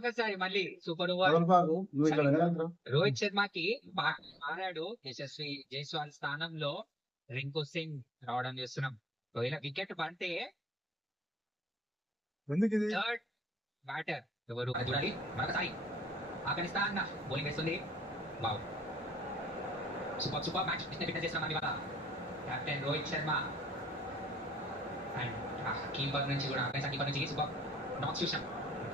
మరొకసారి మళ్ళీ super over Rohit శర్మకి మారాడు యశస్వి జైస్వాల్ స్థానంలో రింకు సింగ్ రావడం చేస్తున్నాం. ఒకవేళ వికెట్ పడితే థర్డ్ బ్యాటర్ ఎవరు చూడాలి. మరొకసారి ఆఫ్ఘనిస్తాన్ బౌలింగ్ వేస్తుంది. Wow, super super match fitness చేస్తున్నాం ఇవాళ. Captain Rohit Sharma and keeper నుంచి కూడా ఆఫ్ఘనిస్తాన్ కీపర్ నుంచి సూపర్ నాక్స్ చూసాం.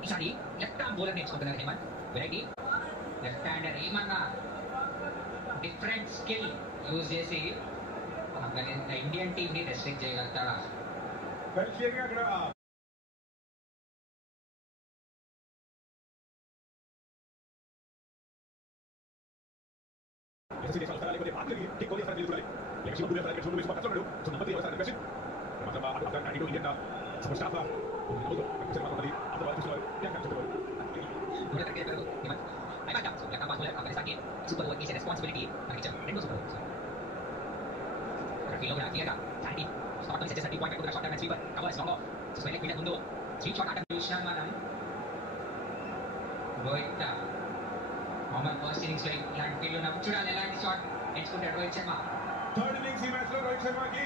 ఈసారి లెఫ్ట్ ఆర్మ్ బౌలర్ నేర్చుకుంటున్నారు హేమంత్. వెరైటీ లెఫ్ట్ హ్యాండర్ ఏమన్నా డిఫరెంట్ స్కిల్ యూజ్ చేసి ఇండియన్ టీమ్ ని రెస్ట్రిక్ట్ చేయగలుగుతాడా? చూడాలి ఎలాంటి షాట్ ఎంచుకుంటాడు రోహిత్ శర్మ. థర్డ్ ఇన్నింగ్స్ ఈ మ్యాచ్ లో రోహిత్ శర్మకి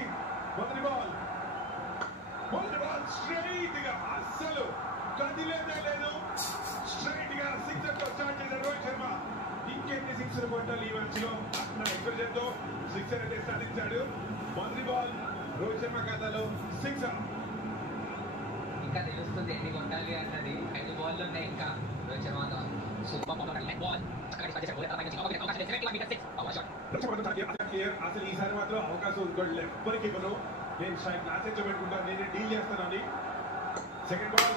మొదటి బాల్ స్ట్రైట్ గా అస్సలు కదిలేదే లేదు. స్ట్రైట్ గా సిక్సర్ తో స్టార్ట్ చేశాడు రోహిత్ శర్మ. ఇంకెన్ని సిక్సర్ కొట్టాలి ఈ మ్యాచ్ లో అన్న ఎక్స్ప్రెషన్ తో సిక్సర్ అయితే సాధించాడు. మొదటి బాల్ రోహిత్ శర్మ ఖాతాలో సిక్సర్. ఇంకా తెలుస్తుంది ఎన్ని కొట్టాలి అన్నది. 5 బాల్లు ఉన్నాయి ఇంకా రోహిత్ శర్మ. సూపర్ బాల్ అసలు ఈసారి మాత్రం అవకాశం ఇంకోటి ఎవ్వరికి ఇవ్వను. నేను స్ట్రైక్ నా చేతిలో పెట్టుకుంటాను, నేను డీల్ చేస్తానని. సెకండ్ బాల్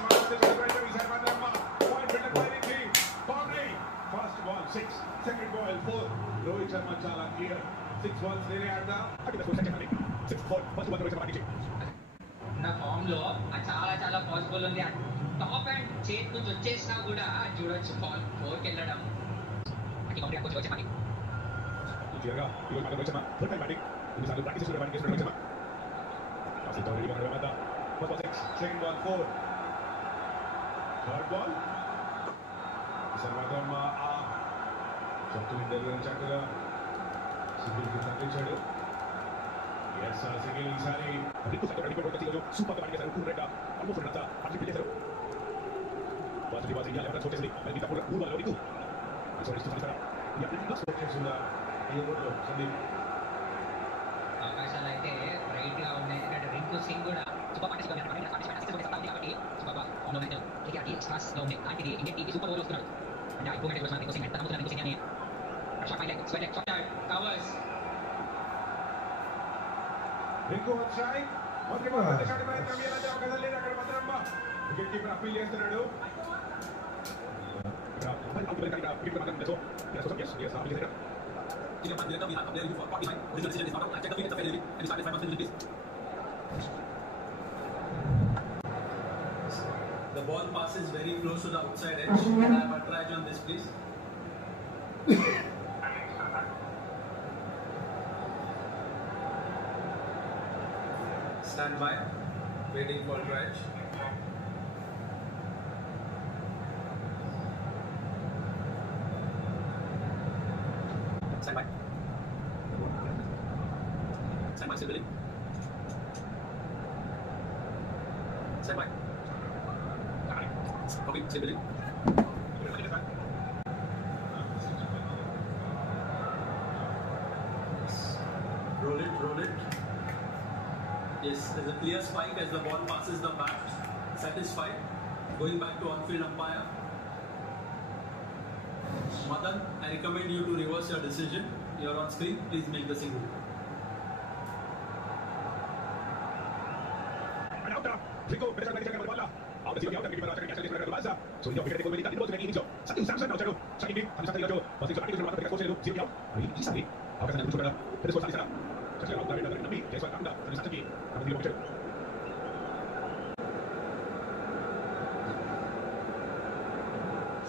ఈసారి మాత్రం first ball 6, second ball 4. Rohit Sharma చాలా క్లియర్. 6 బాల్స్ నేనే ఆడతా. నా ఫామ్ లో చాలా చాలా పాసిబుల్ ఉంది. టాప్ అండ్ చేతి నుంచి వచ్చేసినా కూడా చూడొచ్చు బాల్ 4కి వెళ్ళడం. సెకండ్ బాల్ 4, థర్డ్ బాల్ చక్కగా సిగ్గులకి తగ్గించాడు. సిగ్గులు ఈసారి సూపర్ అవకాశాలు అయితే రైట్ గా ఉన్నాయి. ఎందుకంటే రింకు సింగ్ కూడా సూపర్ పార్టిసిపేట్ కాబట్టి సూపర్ ఉంది. అలాంటిది ఇండియన్ టీవీ సూపర్ ఓవర్ వస్తున్నాడు అంటే అయిపోయినట్టు రింకు సింగ్ ఎంత నమ్ముతున్నాడు రింకు సింగ్ అని. Covers Rinku strike. అవకాశం లేదు అక్కడ మాత్రం వికెట్ కీపర్ అప్పీల్ చేస్తున్నాడు. The ball passes very close to the outside edge. Can I have a try on this, please? Stand by, waiting for dredge. Stand by. Stand by, Sibili. Stand by. Okay, Sibili. Roll it, roll it. Yes, there's a clear spike as the ball passes the bat. Satisfied. Going back to on-field umpire. Madan, I recommend you to reverse your decision. You're on screen. Please make the single.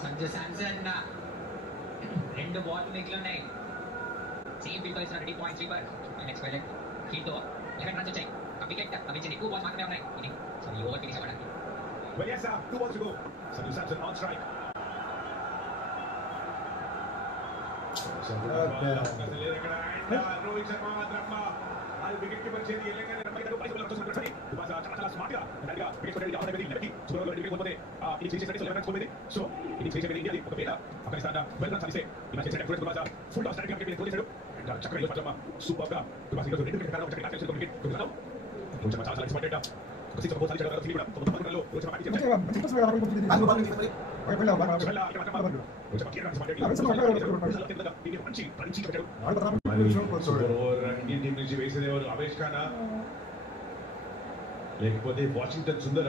Sanju Samson 2 ball మిగిలినాయి. Same field ఇస్తున్న 3 points next file field తో 11 runs వచ్చాయి. Wicket లభించిన 2 balls మాత్రమే ఉన్నాయి. ఇది so ఈ over finish అవ్వడానికి. Well, yes, sir. 2 balls to go. Sanju Samson on strike. Rohit Sharma మాత్రం అది వికెట్ కీపర్ చేతి ఎల్లగానే రమ్మని పైసలు వస్తున్నట్టు చాలా స్మార్ట్ గా వికెట్ కొట్టేది ఆఫ్ లెఫ్ట్ స్కోర్ వికెట్ పోతే ఇది చేసేసరికి 11 స్కోర్ ఉంది. సో ఇది చేసేది ఇండియా ఒక పేద ఆఫ్ఘనిస్తాన్ వెల్కమ్ సాధిస్తే ఇలా చేసే ఎఫర్ట్ కూడా ఫుల్ టాస్ స్ట్రైక్ వికెట్ కొట్టేశాడు. అండ్ చక్ర ఇది మాత్రం సూపర్ గా దుబాసి రోజు రెండు వికెట్ కారణం చక్ర క్యాచ్ వికెట్ కొట్టాడు. రోహిత్ శర్మ చాలా స్మార్ట్ గా సిక్స్ बहुत सारी जगह కూడా తొమ్మిది పరుగులలో రోహిత్ శర్మ బ్యాటింగ్ చేశాడు. రోహిత్ శర్మ మంచి కొట్టాడు. టీం నుంచి వేసేదేవారు అవేష్ ఖానా లేకపోతే వాషింగ్టన్ సుందర,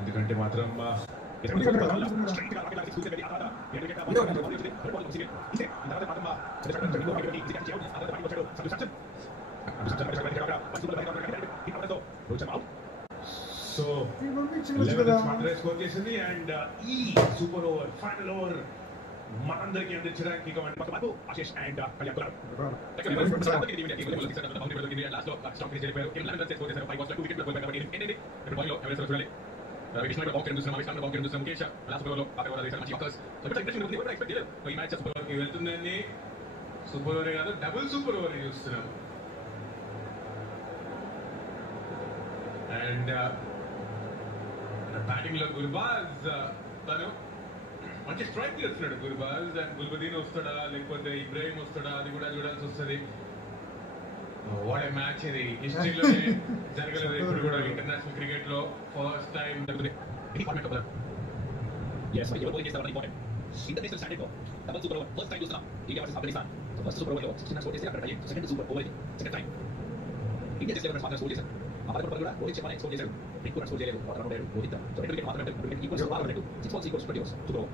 ఎందుకంటే మాత్రం సో 11 మాత్రమే స్కోర్ చేసింది. అండ్ ఈ సూపర్ ఓవర్ ఫైనల్ ఓవర్ మనందరికీ అందించడానికి ఆశీష్ అండ్ కళ్యాణ్ కులార్ వెళ్తుందని సూపర్ ఓవర్ కాదు డబుల్ సూపర్ ఓవర్ చూస్తున్నాం. అండ్ బ్యాటింగ్ లో గుర్బాజ్ తను మంచి స్ట్రైక్ చేస్తున్నాడు. గుర్బాజ్ అండ్ గుల్బదీన్ వస్తాడా లేకపోతే ఇబ్రాహిం వస్తాడా అది కూడా చూడాల్సి వస్తుంది. వాట్ ఏ మ్యాచ్ ఇది హిస్టరీలోనే జరగలేదు ఇప్పుడు కూడా ఇంటర్నేషనల్ క్రికెట్ లో ఫస్ట్ టైం జరుగుతుంది. ఇంటర్నేషనల్ స్టాండర్డ్ లో double super over first time చూస్తున్నాం India versus Afghanistan. First super over లో 16 స్కోర్ చేసి అక్కడ second super over second time India 11 మాత్రం స్కోర్ చేశారు. ఆ 11 కూడా రోహిత్ శర్మ స్కోర్ చేశాడు. ఎక్కువ రన్ స్కోర్ చేయలేదు. ఒక రన్ ఉండేది రోహిత్. సో రెండు వికెట్ మాత్రమే equals 6 6 balls equals 20 overs super over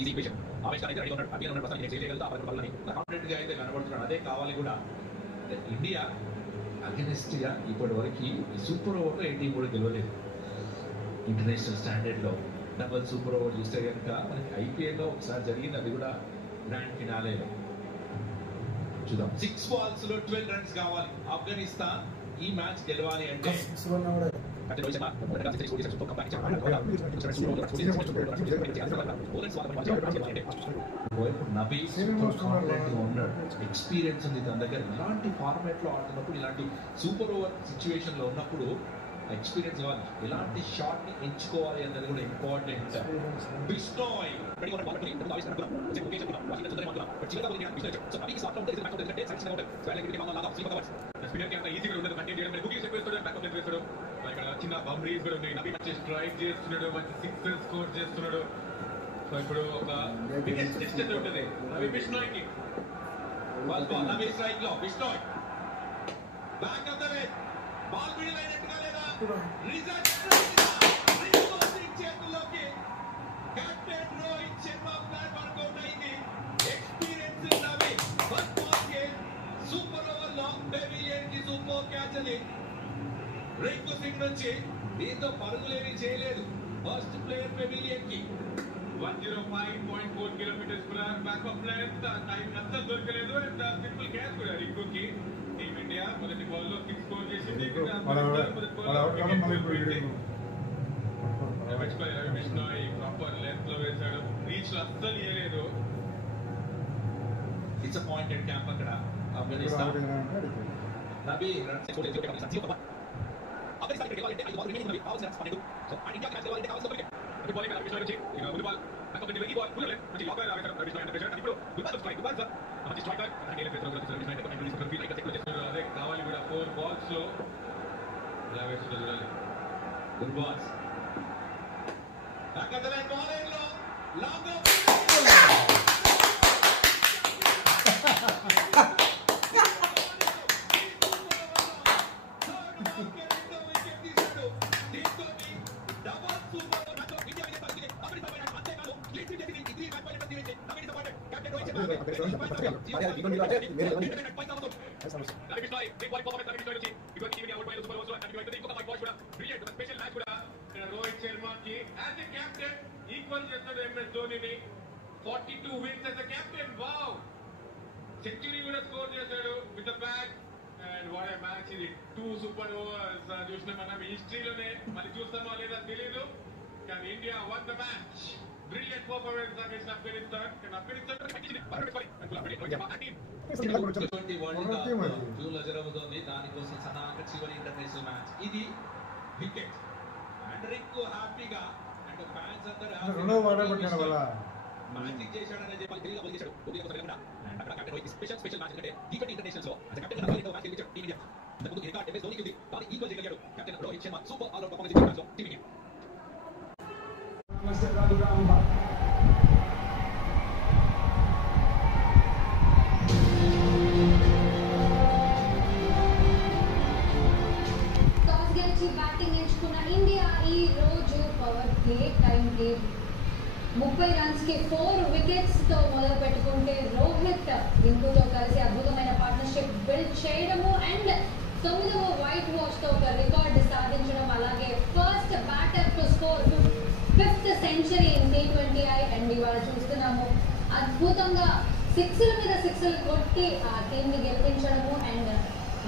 easy equation. Avesh ఖానా అయితే రెడీ ఉన్నాడు. అభియాన్ ఉన్నాడు. నేను చేయగలుగుతా ఆ 11 బాల్లని కాన్ఫిడెంట్ గా అయితే కనబడుతున్నాడు. అదే కావాలి కూడా. ఇండియా అగెనిస్ట్ గా ఇప్పటి వరకు ఈ సూపర్ ఓవర్ లో ఏ టీం కూడా గెలవలేదు. ఇంటర్నేషనల్ స్టాండర్డ్ లో డబుల్ సూపర్ ఓవర్ చూస్తే కనుక మనకి ఐపీఎల్ లో ఒకసారి జరిగింది. అది కూడా గ్రాండ్ ఫినాలేలో చూద్దాం. 6 బాల్స్ లో 12 రన్స్ కావాలి ఆఫ్ఘనిస్తాన్ ఈ మ్యాచ్ గెలవాలి అంటే. ఎక్స్పీరియన్స్ ఉంది తన దగ్గర. ఇలాంటి ఫార్మాట్ లో ఆడుతున్నప్పుడు ఇలాంటి సూపర్ ఓవర్ సిచ్యువేషన్ లో ఉన్నప్పుడు ఎక్స్పీరియన్స్ కావాలి. ఎలాంటి షాట్ ని ఎంచుకోవాలి అన్నది కూడా ఇంపార్టెంట్. బిష్నోయ్ చిన్న బౌండరీస్ కూడా ఉన్నాయి. నబీ మంచి స్ట్రైక్ చేస్తున్నాడు. మంచి సిక్స్ స్కోర్ చేస్తున్నాడు. సో ఇప్పుడు ఒక వికెట్ డిస్టెన్స్ ఉంటుంది నబీ బిష్నోయ్ కి. నబీ స్ట్రైక్ లో Bishnoi back of the net ball middle అయినట్టుగా లేదా రిజల్ట్ చేతుల్లోకి. Captain Rohit Sharma plan work out అయింది. ఎక్స్పీరియన్స్ నబీ ఫస్ట్ బాల్ కి సూపర్ ఓవర్ లో పెవిలియన్ కి సూపర్ క్యాచ్ అది రింకు సింగ్ నుంచి. దీంతో పరుగులేవి చేయలేదు ఫస్ట్ ప్లేయర్ పెవిలియన్ కి. 105.4 kilometres per hour back of length. Time అంతా దొరకలేదు. అండ్ సింపుల్ క్యాచ్ కూడా రింకు కి. టీమ్ ఇండియా మొదటి బాల్ లో 6 స్కోర్ చేసింది. రవి బిష్నోయ్ ప్రాపర్ లెంత్ లో వేశాడు. రీచ్ లో అస్సలు ఇయ్యలేదు. డిసప్పాయింటెడ్ క్యాంప్ అక్కడ ఆఫ్ఘనిస్తాన్. నబీ రన్స్ ఆఫ్ఘనిస్తాన్ గెలవాలంటే 5 బాల్ రిమైనింగ్ ఉన్నవి. కావాల్సిన రన్స్ 12. సో ఆ ఇండియా మ్యాచ్ గెలవాలంటే కావాల్సిన వికెట్. ఇప్పుడు బాల్ రవి బిష్నోయ్ నుంచి ముందు బాల్ బ్యాక్ ఆఫ్ ది ఈ బాల్ ఫుల్ లెంత్ మంచి లాకర్ రవి బిష్నోయ్ అంటే ప్రెషర్. ఇప్పుడు గుర్బాజ్ స్ట్రైక్. గుర్బాజ్ మంచి స్ట్రైకర్. అంటే రవి బిష్నోయ్ అంటే కంట్రోల్ చేసుకుని ఫీల్ అయితే చెక్ చేస్తున్నారు. అదే కావాలి కూడా 4 బాల్స్ లో ఇలా వేస్తున్నారు చూడాలి. Gurbaz back of the line ball in లో లాంగ్ రోహిత్ శర్మ కి యాజ్ ఎ కెప్టెన్ ఈక్వల్ చేస్తాడు ఎంఎస్ ధోనిని. 42 wins as a captain. Wow, century కూడా స్కోర్ చేశాడు with the bat. And what a match ఇది. 2 సూపర్ ఓవర్స్ చూసిన మనం హిస్టరీలోనే. మళ్ళీ చూస్తామో లేదా తెలియదు కానీ India one the match. Brilliant performance against Afghanistan. And Afghanistan T20 World Cup June లో జరుగుతుంది. దానికోసం సన్నాహక చివరి ఇంటర్నేషనల్ మ్యాచ్ ఇది. వికెట్ అండ్ రింకు హ్యాపీగా అండ్ ఫ్యాన్స్ అందరూ మ్యాచింగ్ చేశాడని చెప్పి తెలియగా బలిచాడు. కొద్దిగా కోసం వెళ్ళకుండా అండ్ అక్కడ కెప్టెన్ రోహిత్ స్పెషల్ మ్యాచ్ అంటే T20 ఇంటర్నేషనల్స్ లో as a captain గా మ్యాచ్ గెలిచాడు టీం ఇండియా. అంతకుముందు రికార్డ్ ఎంఎస్ ధోనికి ఉంది. కానీ ఈక్వల్ చేయగలిగాడు captain Rohit Sharma. Super all out performance ఇచ్చిన మ్యాచ్ లో టీం ఇండియా. టాస్ గెలిచి బ్యాటింగ్ ఎంచుకున్న ఇండియా ఈ రోజు పవర్ ప్లే టైం కి 30 రన్స్ కి 4 వికెట్స్ తో మొదలు పెట్టుకుంటే రోహిత్ రింకుతో కలిసి అద్భుతమైన పార్ట్నర్షిప్ బిల్డ్ చేయడము అండ్ 9వ వైట్ వాష్ తో ఒక రికార్డ్ సాధించడం, అలాగే first batter to score 5th century in T20I. And ఇవాళ చూస్తున్నాము అద్భుతంగా సిక్స్ల మీద సిక్స్లు కొట్టి ఆ టీంని గెలిపించడము. అండ్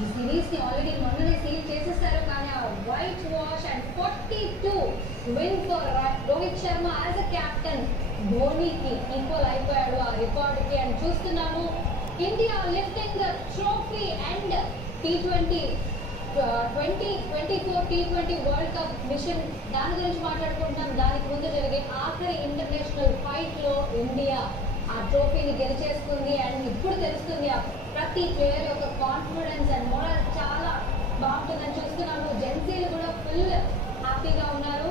ఈ సిరీస్ ని ఆల్రెడీ మొన్ననే సీల్ చేసేసారు, కానీ ఆ whitewash and 42 win for Rohit Sharma as a captain. ధోనీకి ఈక్వల్ అయిపోయాడు ఆ రికార్డుకి. అండ్ చూస్తున్నాము India lifting the trophy and T20 2024 T20 world cup mission. దాని గురించి మాట్లాడుకుంటున్నాం. దానికి ముందు జరిగే ఆఖరి ఇంటర్నేషనల్ ఫైట్ లో ఇండియా ఆ ట్రోఫీని గెలిచేసుకుంది. అండ్ ఇప్పుడు తెలుస్తుంది ఆ ప్రతి ప్లేయర్ యొక్క కాన్ఫిడెన్స్ అండ్ మోరల్ చాలా బాగుంటుందని చూస్తున్నాము. జెన్సీలు కూడా ఫుల్ హ్యాపీగా ఉన్నారు.